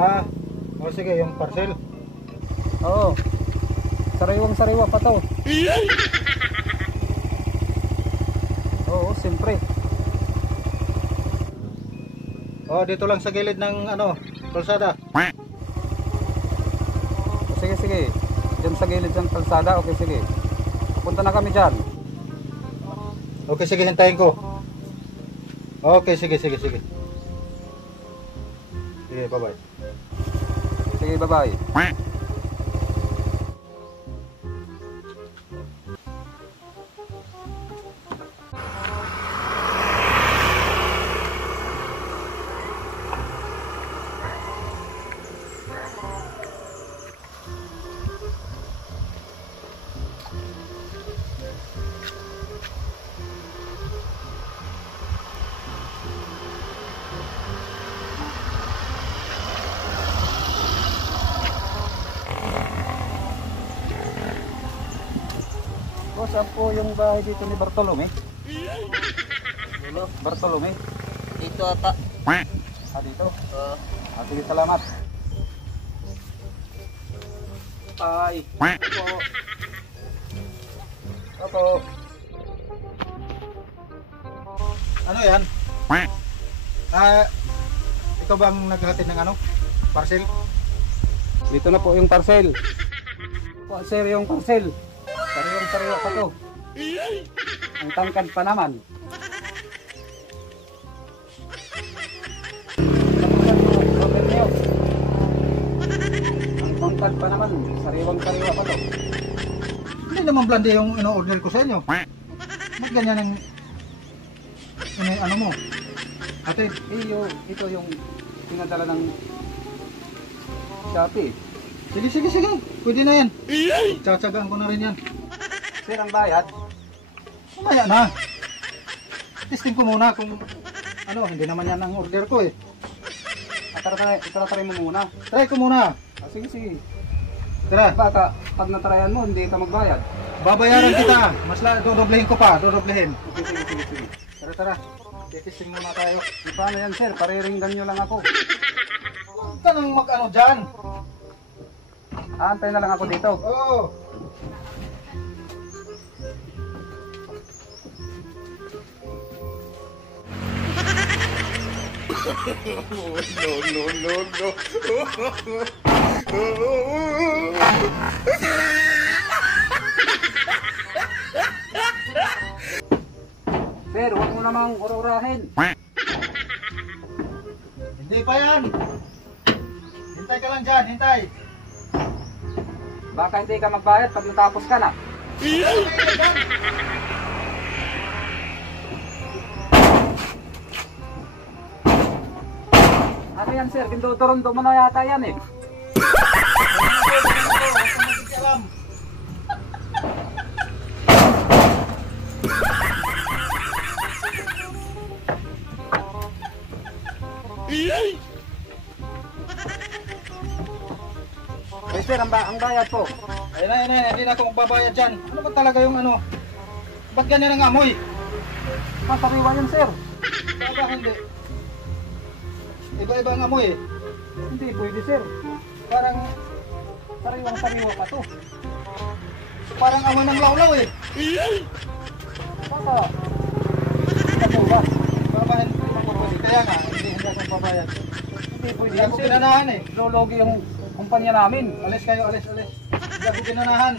Ah, o sige, yung parcel. Oo. Sariwang-sariwa pa to. Oo, siyempre. Oh, dito lang sa gilid ng ano, kalsada. Sige, sige. Diyan sa gilid ng kalsada. Okay, sige. Punta na kami dyan. Okay, sige, hintayin ko. Okay, sige. Sige, bye-bye. Sige, bye-bye. Saan po yung bahay dito ni Bartolome? Bartolome? Dito ata. Ah, dito? Sige, salamat. Bye. Opo. Ano yan? Ah, ikaw bang naghatid ng ano? Parcel? Dito na po yung parcel. Po, sir, yung parcel. Sariwang-sariwa pa to. Ang tangkad pa naman. Ang tangkad pa naman. Sariwang-sariwa pa to. Hindi naman blande yung ino-order ko sa inyo. Ba't ganyan ang ano mo? Ate, Ito yung pinadala ng Shopee. sige. Pwede na yan. Tsatsagaan ko na rin yan. Sir, ang bayad. Mamaya na. Testing ko muna kung ano, hindi naman yan ang order ko eh. Try mo muna. Try ko muna. Sige. Tara, Baka pag natrayan mo, hindi ka magbayad. babayaran kita. Mas dodoblehin ko pa, dodoblehin. Sige. Tara. Testing muna tayo. Paano yan, sir? Pariringgan nyo lang ako. Huwag ka nang mag-ano dyan. Aantay na lang ako dito. Oo. Sir, huwag mo namang ururahin. Hindi pa yan. Hintay ka lang dyan, hintay. Baka hindi ka magbayad pag natapos ka na. Ano yan, sir? Pinduturundo mo na yata yan eh. Okay, sir, ang bayad po. Ayun na, hindi na ako magbabayad dyan. Ano ba talaga yung ano? Ba't ganyan ang amoy? Masariwa yan, sir. Baka hindi. Iba-iba ang amoy eh. Hindi pwede, sir. Parang Sariwang-sariwa pa to. parang amoy ng lawlaw eh. Baka ano ba? Baka hindi ako pwede. Kaya nga, hindi ako magbabayad. Hindi pwede Hindi yan, ako sir. pinanahan eh. Lologi yung kumpanya namin. Alis kayo, alis. Hindi ako pinanahan.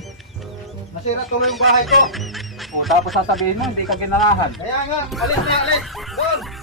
Nasira tuloy yung bahay ko. O tapos sasabihin mo, hindi ka ginanahan. Kaya nga, alis. Doon.